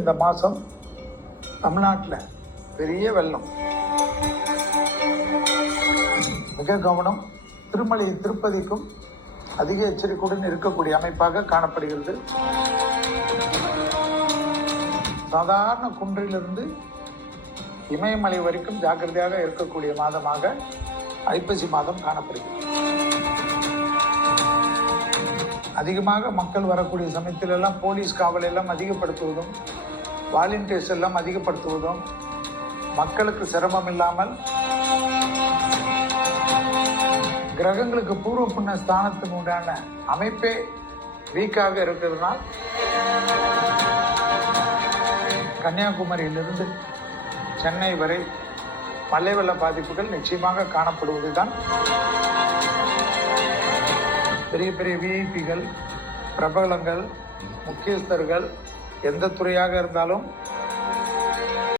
இந்த மாதம் தமிழ்நாட்டில் பெரிய வெள்ளம். மிக கவனம். திருமலை திருப்பதிக்கும் அதிக எச்சரிக்கையுடன் இருக்கக்கூடிய அமைப்பாக காணப்படுகிறது. சாதாரண குன்றிலிருந்து இமயமலை வரைக்கும் ஜாக்கிரதையாக இருக்கக்கூடிய மாதமாக ஐப்பசி மாதம் காணப்படுகிறது. அதிகமாக மக்கள் வரக்கூடிய சமயத்தில் எல்லாம் போலீஸ் காவல் எல்லாம் அதிகப்படுத்துவதும், வாலண்டியர்ஸ் எல்லாம் அதிகப்படுத்துவதும், மக்களுக்கு சிரமம் இல்லாமல் கிரகங்களுக்கு பூர்வ புண்ணிய ஸ்தானத்தினுடான அமைப்பே வீக்காக இருக்கிறதுனால் கன்னியாகுமரியிலிருந்து சென்னை வரை மழை வெள்ள பாதிப்புகள் நிச்சயமாக காணப்படுவதுதான். பெரிய பெரிய விஐபிகள், பிரபலங்கள், முக்கியஸ்தர்கள் எந்த துறையாக இருந்தாலும்